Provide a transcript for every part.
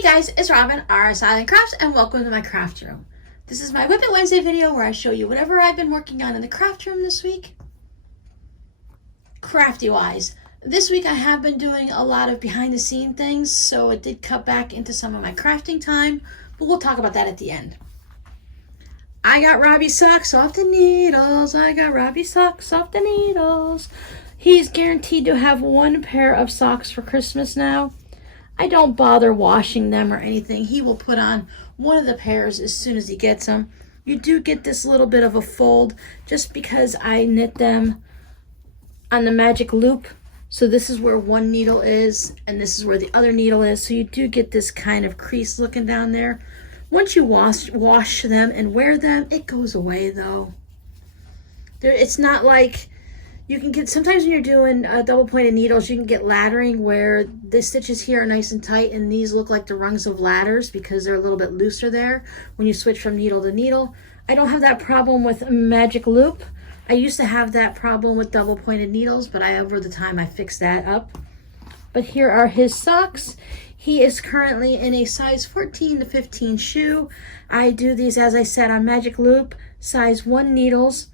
Hey guys, it's Robin, RsIslandCrafts, and welcome to my craft room. This is my WiP It Wednesday video where I show you whatever I've been working on in the craft room this week, crafty wise. This week I have been doing a lot of behind the scene things, so it did cut back into some of my crafting time, but we'll talk about that at the end. I got Robbie's socks off the needles. He's guaranteed to have one pair of socks for Christmas now. I don't bother washing them or anything. He will put on one of the pairs as soon as he gets them. You do get this little bit of a fold just because I knit them on the magic loop. So this is where one needle is and this is where the other needle is. So you do get this kind of crease looking down there. Once you wash them and wear them, it goes away though. It's not like you can get, sometimes when you're doing double pointed needles, you can get laddering where the stitches here are nice and tight and these look like the rungs of ladders because they're a little bit looser there when you switch from needle to needle. I don't have that problem with magic loop. I used to have that problem with double pointed needles, but over the time I fixed that up. But here are his socks. He is currently in a size 14 to 15 shoe. I do these, as I said, on magic loop, size 1 needles.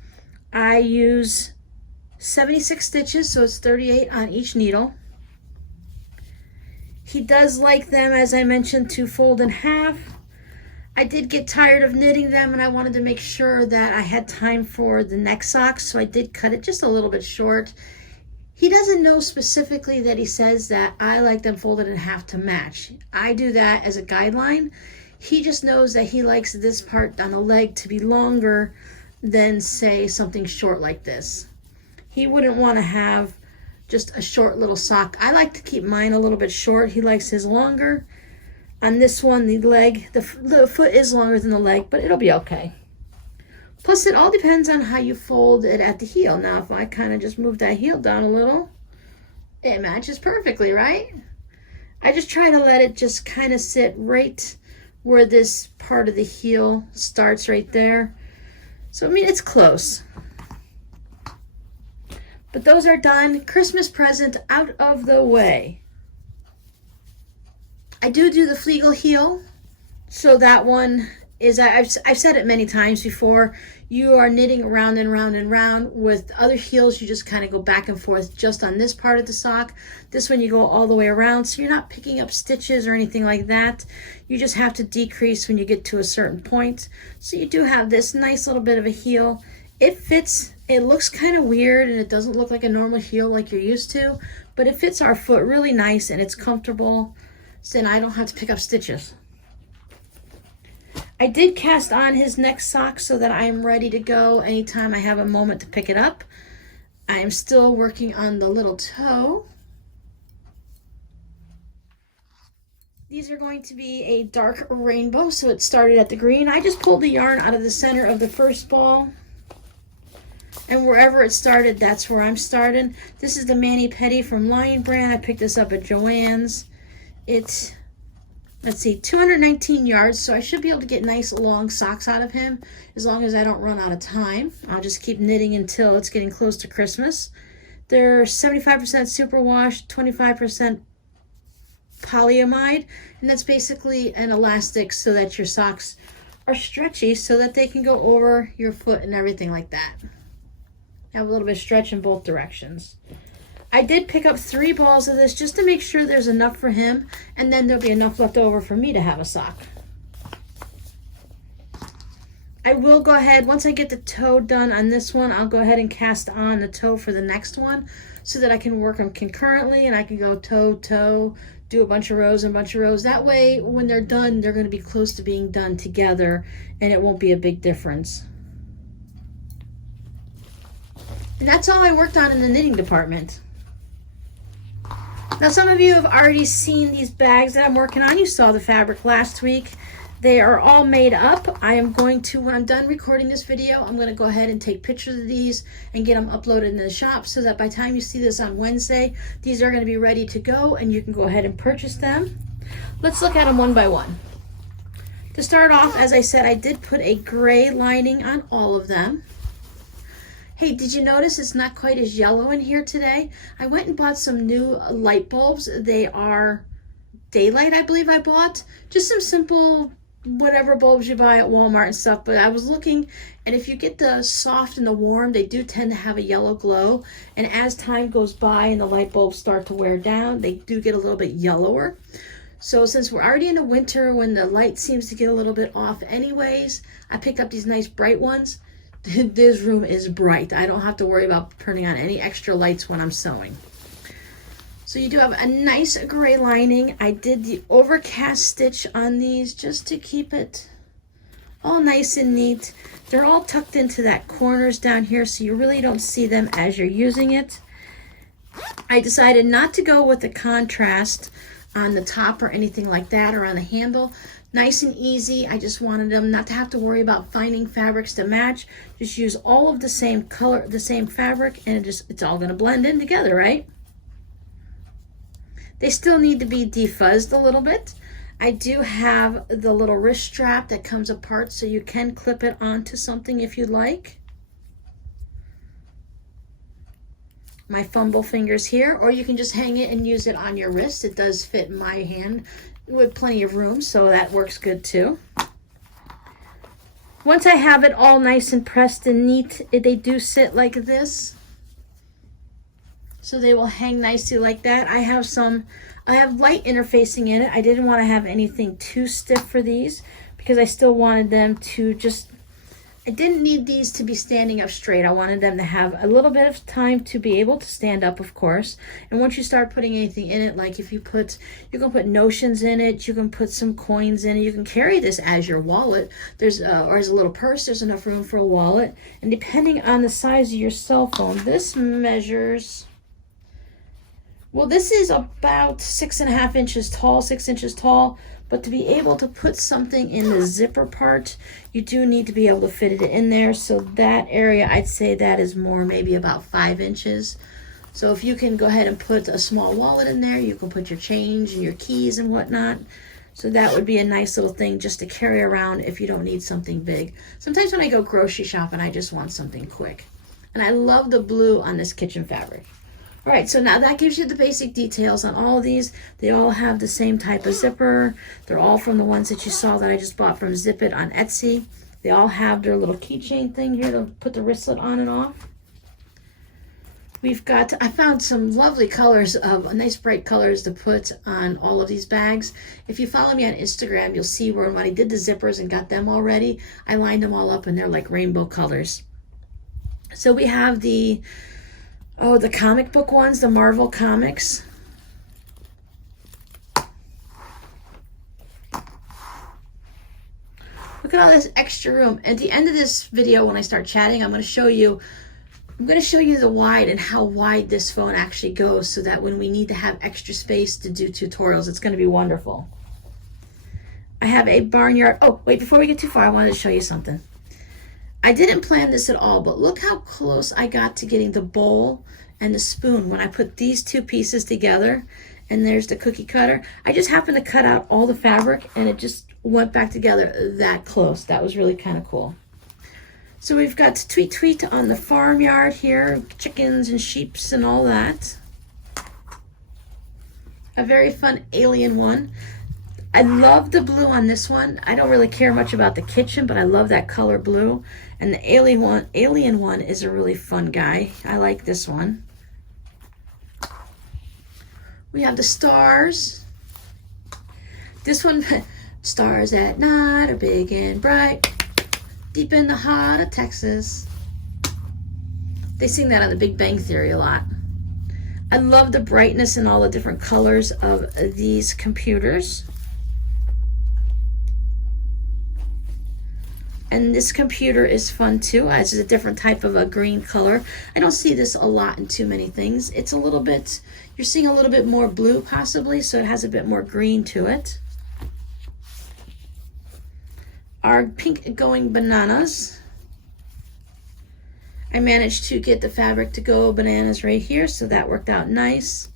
I use 76 stitches, so it's 38 on each needle. He does like them, as I mentioned, to fold in half. I did get tired of knitting them and I wanted to make sure that I had time for the next socks, so I did cut it just a little bit short. He doesn't know specifically that he says that I like them folded in half to match. I do that as a guideline. He just knows that he likes this part on the leg to be longer than, say, something short like this. He wouldn't want to have just a short little sock. I like to keep mine a little bit short. He likes his longer. On this one, the leg, the foot is longer than the leg, but it'll be okay. Plus, it all depends on how you fold it at the heel. Now, if I kind of just move that heel down a little, it matches perfectly, right? I just try to let it just kind of sit right where this part of the heel starts right there. So, I mean, it's close. But those are done. Christmas present out of the way. I do the Flegel heel. So that one is, I've said it many times before, you are knitting round and round and round. With other heels, you just kind of go back and forth just on this part of the sock. This one you go all the way around, so you're not picking up stitches or anything like that. You just have to decrease when you get to a certain point. So you do have this nice little bit of a heel. It fits. It looks kind of weird and it doesn't look like a normal heel like you're used to, but it fits our foot really nice and it's comfortable, so then I don't have to pick up stitches. I did cast on his next sock so that I am ready to go anytime I have a moment to pick it up. I am still working on the little toe. These are going to be a dark rainbow, so it started at the green. I just pulled the yarn out of the center of the first ball. And wherever it started, that's where I'm starting. This is the Mani Pedi from Lion Brand. I picked this up at Joann's. It's, let's see, 219 yards, so I should be able to get nice long socks out of him as long as I don't run out of time. I'll just keep knitting until it's getting close to Christmas. They're 75% superwash, 25% polyamide, and that's basically an elastic so that your socks are stretchy so that they can go over your foot and everything like that. Have a little bit of stretch in both directions. I did pick up 3 balls of this just to make sure there's enough for him, and then there'll be enough left over for me to have a sock. I will go ahead, once I get the toe done on this one, I'll go ahead and cast on the toe for the next one so that I can work them concurrently and I can go toe, toe, do a bunch of rows and a bunch of rows. That way, when they're done, they're going to be close to being done together and it won't be a big difference. And that's all I worked on in the knitting department. Now, some of you have already seen these bags that I'm working on. You saw the fabric last week. They are all made up. I am going to, when I'm done recording this video, I'm going to go ahead and take pictures of these and get them uploaded in the shop so that by the time you see this on Wednesday, these are going to be ready to go and you can go ahead and purchase them. Let's look at them one by one. To start off, as I said, I did put a gray lining on all of them. Hey, did you notice it's not quite as yellow in here today? I went and bought some new light bulbs. They daylight, I believe I bought. Just some simple whatever bulbs you buy at Walmart and stuff. But I was looking, and if you get the soft and the warm, they do tend to have a yellow glow. And as time goes by and the light bulbs start to wear down, they do get a little bit yellower. So since we're already in the winter when the light seems to get a little bit off anyways, I picked up these nice bright ones. This room is bright. I don't have to worry about turning on any extra lights when I'm sewing. So you do have a nice gray lining. I did the overcast stitch on these just to keep it all nice and neat. They're all tucked into that corners down here, so you really don't see them as you're using it. I decided not to go with the contrast on the top or anything like that, or on the handle. Nice and easy. I just wanted them not to have to worry about finding fabrics to match. Just use all of the same color, the same fabric, and it's all going to blend in together, right? They still need to be defuzzed a little bit. I do have the little wrist strap that comes apart, so you can clip it onto something if you'd like. My fumble fingers here, or you can just hang it and use it on your wrist. It does fit my hand with plenty of room, so that works good too. Once I have it all nice and pressed and neat, they do sit like this. So they will hang nicely like that. I have light interfacing in it. I didn't want to have anything too stiff for these because I still wanted them to I didn't need these to be standing up straight. I wanted them to have a little bit of time to be able to stand up, of course. And once you start putting anything in it, like if you can put notions in it, you can put some coins in it, you can carry this as your wallet. Or as a little purse, there's enough room for a wallet. And depending on the size of your cell phone, this measures, well, this is about 6.5 inches tall, 6 inches tall. But to be able to put something in the zipper part, you do need to be able to fit it in there. So that area, I'd say that is more maybe about 5 inches. So if you can go ahead and put a small wallet in there, you can put your change and your keys and whatnot. So that would be a nice little thing just to carry around if you don't need something big. Sometimes when I go grocery shopping, I just want something quick. And I love the blue on this kitchen fabric. All right, so now that gives you the basic details on all of these. They all have the same type of zipper. They're all from the ones that you saw that I just bought from Zip It on Etsy. They all have their little keychain thing here to put the wristlet on and off. I found some lovely colors, nice bright colors to put on all of these bags. If you follow me on Instagram, you'll see where when I did the zippers and got them all ready, I lined them all up and they're like rainbow colors. So we have the comic book ones, the Marvel comics. Look at all this extra room. At the end of this video, when I start chatting, I'm going to show you the wide and how wide this phone actually goes, so that when we need to have extra space to do tutorials, it's going to be wonderful. I have a barnyard. Oh, wait, before we get too far, I wanted to show you something. I didn't plan this at all, but look how close I got to getting the bowl and the spoon when I put these two pieces together. And there's the cookie cutter. I just happened to cut out all the fabric and it just went back together that close. That was really kind of cool. So we've got Tweet Tweet on the farmyard here, chickens and sheeps and all that. A very fun alien one. I love the blue on this one. I don't really care much about the kitchen, but I love that color blue. And the alien one is a really fun guy. I like this one. We have the stars. This one, stars at night are big and bright, deep in the heart of Texas. They sing that on The Big Bang Theory a lot. I love the brightness and all the different colors of these computers. And this computer is fun too. It's a different type of a green color. I don't see this a lot in too many things. It's a little bit, you're seeing a little bit more blue possibly, so it has a bit more green to it. Our pink going bananas. I managed to get the fabric to go bananas right here, so that worked out nice.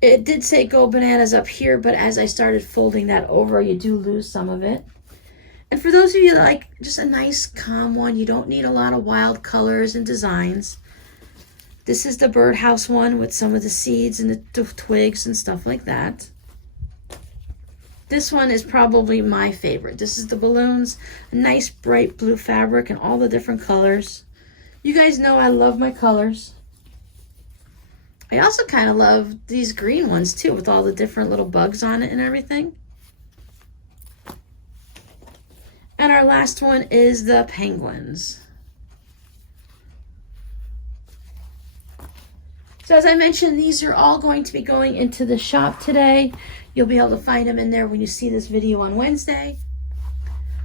It did say go bananas up here, but as I started folding that over, you do lose some of it. And for those of you that like just a nice calm one, you don't need a lot of wild colors and designs. This is the birdhouse one with some of the seeds and the twigs and stuff like that. This one is probably my favorite. This is the balloons, a nice bright blue fabric and all the different colors. You guys know I love my colors. I also kind of love these green ones too, with all the different little bugs on it and everything. And our last one is the penguins. So as I mentioned, these are all going to be going into the shop today. You'll be able to find them in there when you see this video on Wednesday.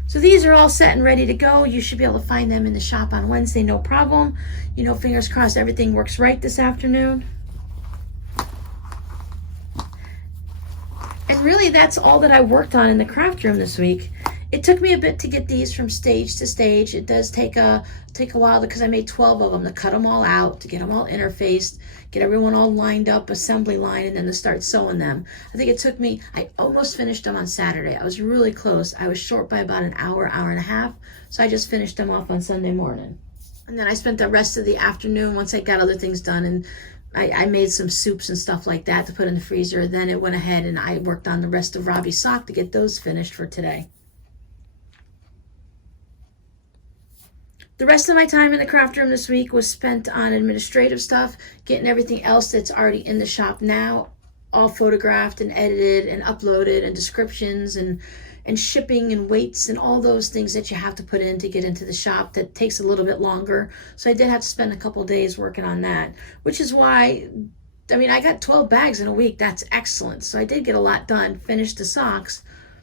So these are all set and ready to go. You should be able to find them in the shop on Wednesday, no problem. You know, fingers crossed everything works right this afternoon. And really, that's all that I worked on in the craft room this week. It took me a bit to get these from stage to stage. It does take a while because I made 12 of them, to cut them all out, to get them all interfaced, get everyone all lined up, assembly line, and then to start sewing them. I think it took me, I almost finished them on Saturday. I was really close. I was short by about an hour, hour and a half, so I just finished them off on Sunday morning. And then I spent the rest of the afternoon, once I got other things done, and I made some soups and stuff like that to put in the freezer. Then it went ahead and I worked on the rest of Robbie's sock to get those finished for today. The rest of my time in the craft room this week was spent on administrative stuff, getting everything else that's already in the shop now, all photographed and edited and uploaded, and descriptions and shipping and weights and all those things that you have to put in to get into the shop. That takes a little bit longer. So I did have to spend a couple days working on that, which is why, I mean, I got 12 bags in a week. That's excellent. So I did get a lot done, finished the socks.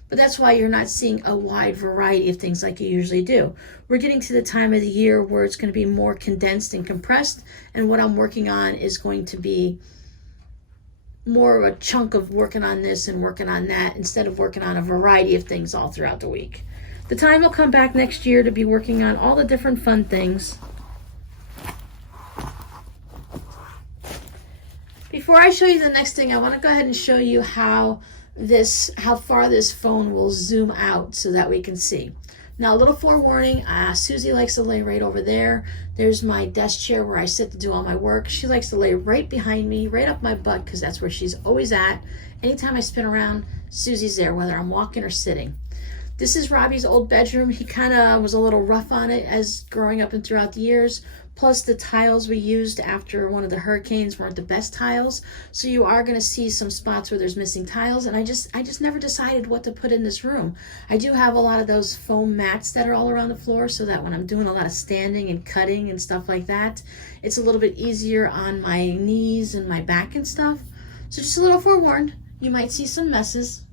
But that's why you're not seeing a wide variety of things like you usually do. We're getting to the time of the year where it's going to be more condensed and compressed, and what I'm working on is going to be more of a chunk of working on this and working on that instead of working on a variety of things all throughout the week. The time will come back next year to be working on all the different fun things. Before I show you the next thing, I want to go ahead and show you how far this phone will zoom out so that we can see. Now, a little forewarning, Susie likes to lay right over there. There's my desk chair where I sit to do all my work. She likes to lay right behind me, right up my butt, because that's where she's always at. Anytime I spin around, Susie's there, whether I'm walking or sitting. This is Robbie's old bedroom. He kind of was a little rough on it as growing up and throughout the years. Plus the tiles we used after one of the hurricanes weren't the best tiles. So you are going to see some spots where there's missing tiles. And I just never decided what to put in this room. I do have a lot of those foam mats that are all around the floor, so that when I'm doing a lot of standing and cutting and stuff like that, it's a little bit easier on my knees and my back and stuff. So just a little forewarned, you might see some messes.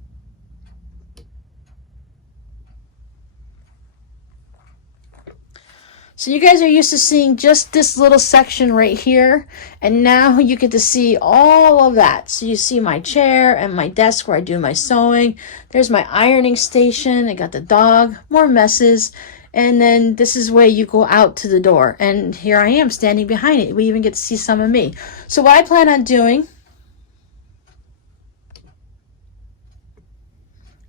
So you guys are used to seeing just this little section right here, and now you get to see all of that. So you see my chair and my desk where I do my sewing. There's my ironing station. I got the dog, more messes, and then this is where you go out to the door. And here I am standing behind it. We even get to see some of me. So what I plan on doing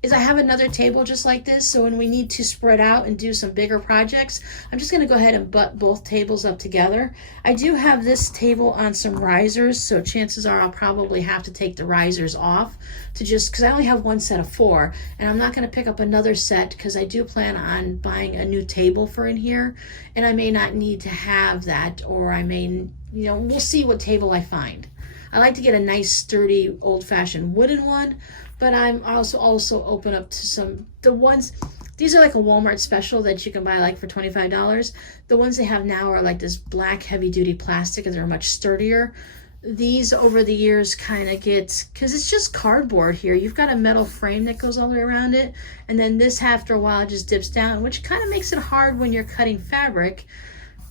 is I have another table just like this, so when we need to spread out and do some bigger projects, I'm just going to go ahead and butt both tables up together. I do have this table on some risers, so chances are I'll probably have to take the risers off to just, because I only have one set of 4, and I'm not going to pick up another set because I do plan on buying a new table for in here, and I may not need to have that, or I may, we'll see what table I find. I like to get a nice sturdy old-fashioned wooden one, but I'm also open up to the ones, these are like a Walmart special that you can buy like for $25. The ones they have now are like this black heavy duty plastic, and they're much sturdier. These over the years kind of get, because it's just cardboard here. You've got a metal frame that goes all the way around it, and then this after a while just dips down, which kind of makes it hard when you're cutting fabric,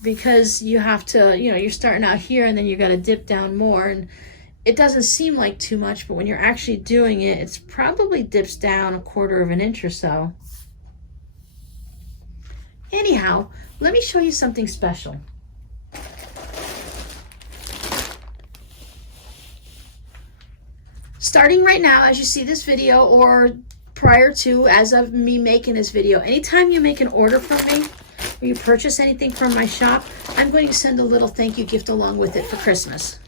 because you have to, you're starting out here and then you got to dip down more, and it doesn't seem like too much, but when you're actually doing it, it's probably dips down 1/4 of an inch or so. Anyhow, let me show you something special. Starting right now, as you see this video, or prior to, as of me making this video, anytime you make an order from me, or you purchase anything from my shop, I'm going to send a little thank you gift along with it for Christmas.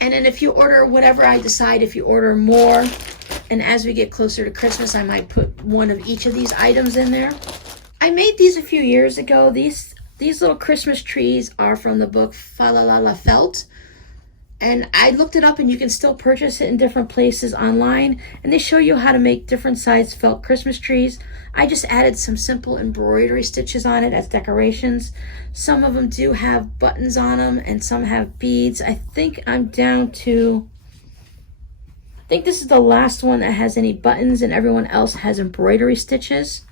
And then if you order whatever I decide, if you order more, and as we get closer to Christmas, I might put one of each of these items in there. I made these a few years ago. These little Christmas trees are from the book Fa La La La Felt. And I looked it up, and you can still purchase it in different places online. And they show you how to make different size felt Christmas trees. I just added some simple embroidery stitches on it as decorations. Some of them do have buttons on them, and some have beads. I think I'm down to, I think this is the last one that has any buttons, and everyone else has embroidery stitches.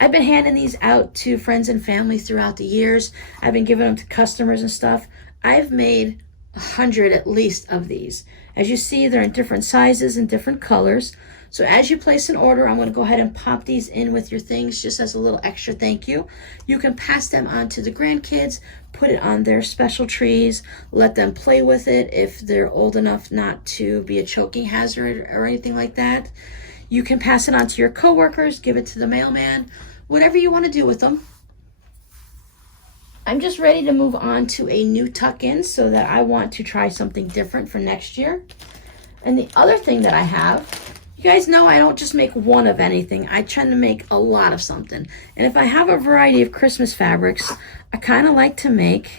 I've been handing these out to friends and family throughout the years. I've been giving them to customers and stuff. I've made 100 at least of these. As you see, they're in different sizes and different colors. So as you place an order, I'm going to go ahead and pop these in with your things just as a little extra thank you. You can pass them on to the grandkids, put it on their special trees, let them play with it if they're old enough not to be a choking hazard or anything like that. You can pass it on to your coworkers, give it to the mailman, whatever you want to do with them. I'm just ready to move on to a new tuck-in so that I want to try something different for next year. And the other thing that I have, you guys know I don't just make one of anything. I tend to make a lot of something. And if I have a variety of Christmas fabrics, I kind of like to make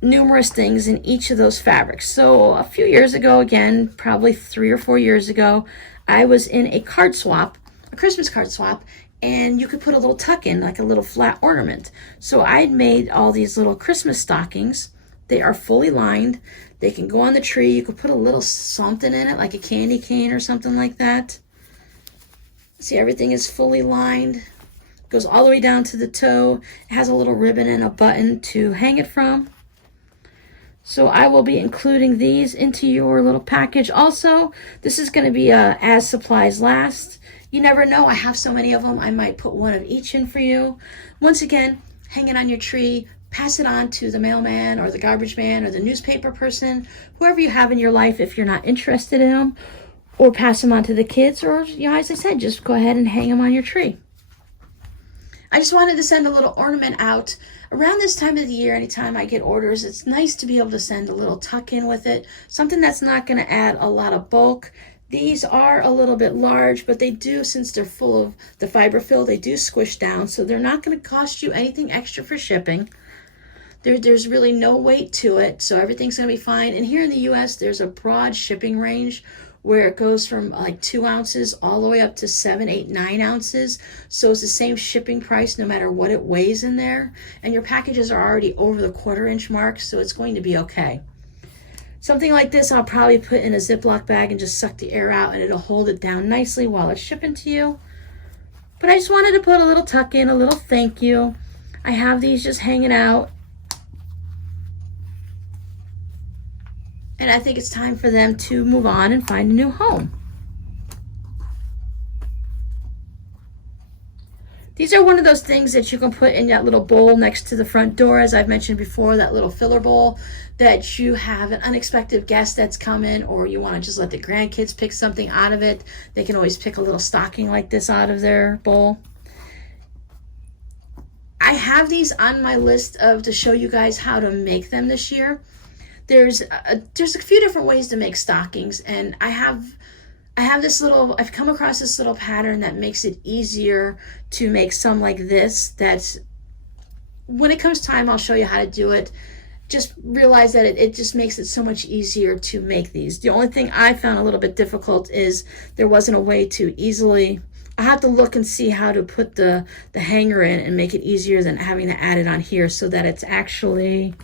numerous things in each of those fabrics. So a few years ago, again, probably 3 or 4 years ago, I was in a card swap, a Christmas card swap, and you could put a little tuck in, like a little flat ornament. So I'd made all these little Christmas stockings. They are fully lined. They can go on the tree. You could put a little something in it, like a candy cane or something like that. See, everything is fully lined. Goes all the way down to the toe. It has a little ribbon and a button to hang it from. So I will be including these into your little package. Also, this is going to be a as supplies last. You never know. I have so many of them. I might put one of each in for you. Once again, hang it on your tree. Pass it on to the mailman or the garbage man or the newspaper person, whoever you have in your life if you're not interested in them. Or pass them on to the kids. Or, you know, as I said, just go ahead and hang them on your tree. I just wanted to send a little ornament out. Around this time of the year, anytime I get orders, it's nice to be able to send a little tuck in with it. Something that's not going to add a lot of bulk. These are a little bit large, but they do, since they're full of the fiber fill, they do squish down. So they're not going to cost you anything extra for shipping. There's really no weight to it, so everything's going to be fine. And here in the U.S., there's a broad shipping range where it goes from like 2 ounces all the way up to 7, 8, 9 ounces. So it's the same shipping price no matter what it weighs in there. And your packages are already over the 1/4 inch mark, so it's going to be okay. Something like this I'll probably put in a Ziploc bag and just suck the air out, and it'll hold it down nicely while it's shipping to you. But I just wanted to put a little tuck in, a little thank you. I have these just hanging out. And I think it's time for them to move on and find a new home. These are one of those things that you can put in that little bowl next to the front door, as I've mentioned before, that little filler bowl that you have an unexpected guest that's coming, or you want to just let the grandkids pick something out of it. They can always pick a little stocking like this out of their bowl. I have these on my list to show you guys how to make them this year. There's a few different ways to make stockings, and I've come across this little pattern that makes it easier to make some like this. That's, when it comes time, I'll show you how to do it. Just realize that it just makes it so much easier to make these. The only thing I found a little bit difficult is there wasn't a way to easily, I have to look and see how to put the hanger in and make it easier than having to add it on here, so that it's actually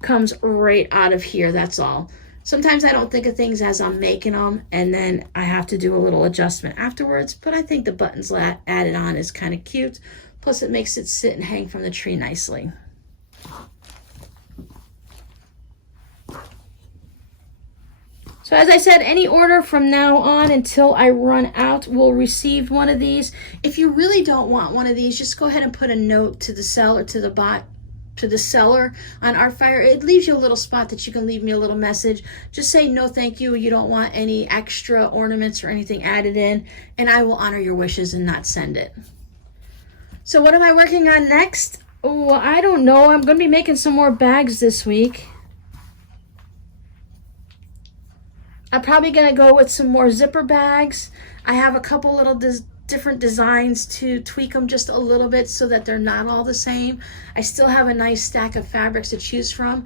comes right out of here. That's all. Sometimes I don't think of things as I'm making them, and then I have to do a little adjustment afterwards, but I think the buttons added on is kind of cute. Plus it makes it sit and hang from the tree nicely. So as I said, any order from now on until I run out will receive one of these. If you really don't want one of these, just go ahead and put a note to the seller, to the seller on Artfire. It leaves you a little spot that you can leave me a little message. Just say no thank you, you don't want any extra ornaments or anything added in, and I will honor your wishes and not send it. So what am I working on next? Oh, I don't know. I'm going to be making some more bags this week. I'm probably going to go with some more zipper bags. I have a couple little different designs to tweak them just a little bit so that they're not all the same. I still have a nice stack of fabrics to choose from.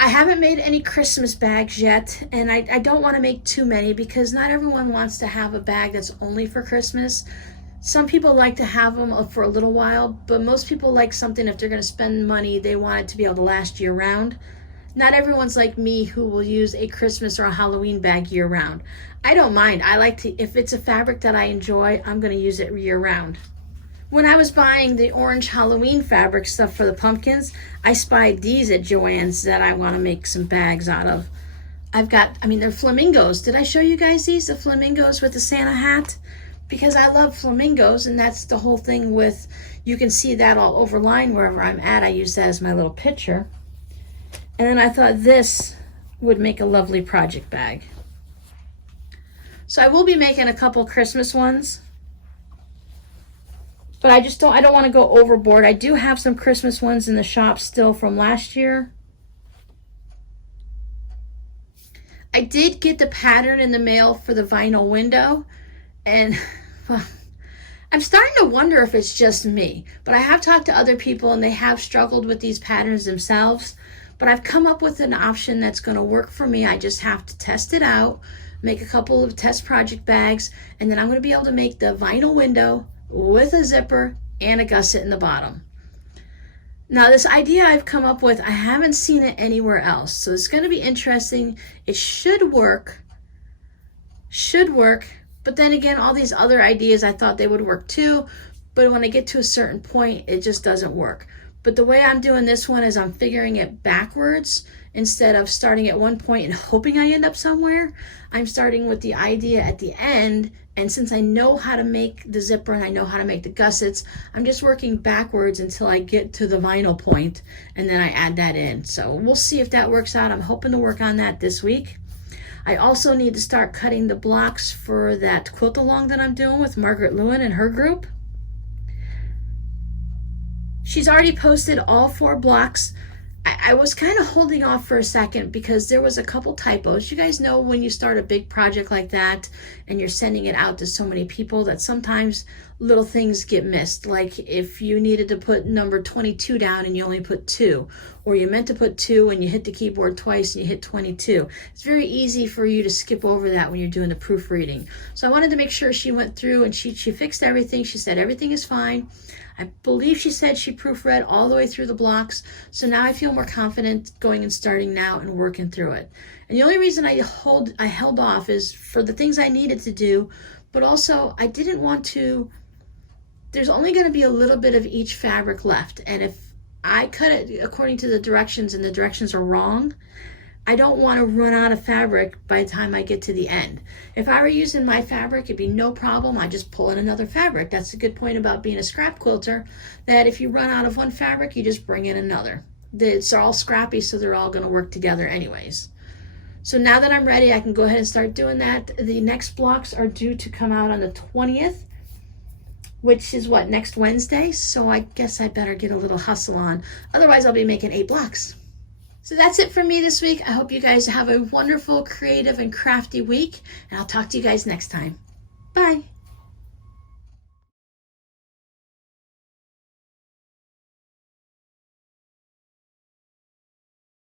I haven't made any Christmas bags yet, and I don't want to make too many because not everyone wants to have a bag that's only for Christmas. Some people like to have them for a little while, but most people like something, if they're going to spend money, they want it to be able to last year round. Not everyone's like me who will use a Christmas or a Halloween bag year round. I don't mind. I like to, if it's a fabric that I enjoy, I'm going to use it year round. When I was buying the orange Halloween fabric stuff for the pumpkins, I spied these at Joann's that I want to make some bags out of. They're flamingos. Did I show you guys these? The flamingos with the Santa hat? Because I love flamingos, and that's the whole thing with, you can see that all over line wherever I'm at. I use that as my little picture. And then I thought this would make a lovely project bag. So I will be making a couple Christmas ones, but I don't want to go overboard. I do have some Christmas ones in the shop still from last year. I did get the pattern in the mail for the vinyl window, and well, I'm starting to wonder if it's just me, but I have talked to other people and they have struggled with these patterns themselves. But I've come up with an option that's going to work for me. I just have to test it out, make a couple of test project bags, and then I'm going to be able to make the vinyl window with a zipper and a gusset in the bottom. Now this idea I've come up with, I haven't seen it anywhere else, so it's going to be interesting. It should work, but then again, all these other ideas I thought they would work too, but when I get to a certain point, it just doesn't work. But the way I'm doing this one is I'm figuring it backwards. Instead of starting at one point and hoping I end up somewhere, I'm starting with the idea at the end. And since I know how to make the zipper and I know how to make the gussets, I'm just working backwards until I get to the vinyl point, and then I add that in. So we'll see if that works out. I'm hoping to work on that this week. I also need to start cutting the blocks for that quilt along that I'm doing with Margaret Lewin and her group. She's already posted all 4 blocks. I was kind of holding off for a second because there was a couple typos. You guys know when you start a big project like that and you're sending it out to so many people that sometimes little things get missed. Like if you needed to put number 22 down and you only put 2, or you meant to put 2 and you hit the keyboard twice and you hit 22. It's very easy for you to skip over that when you're doing the proofreading. So I wanted to make sure she went through and she fixed everything. She said everything is fine. I believe she said she proofread all the way through the blocks. So now I feel more confident going and starting now and working through it. And the only reason I held off is for the things I needed to do, but also I didn't want to, there's only going to be a little bit of each fabric left. And if I cut it according to the directions and the directions are wrong, I don't want to run out of fabric by the time I get to the end. If I were using my fabric, it'd be no problem. I just pull in another fabric. That's the good point about being a scrap quilter, that if you run out of one fabric, you just bring in another. It's all scrappy, so they're all going to work together anyways. So now that I'm ready, I can go ahead and start doing that. The next blocks are due to come out on the 20th, which is what, next Wednesday? So I guess I better get a little hustle on. Otherwise, I'll be making 8 blocks. So that's it for me this week. I hope you guys have a wonderful, creative, and crafty week, and I'll talk to you guys next time. Bye.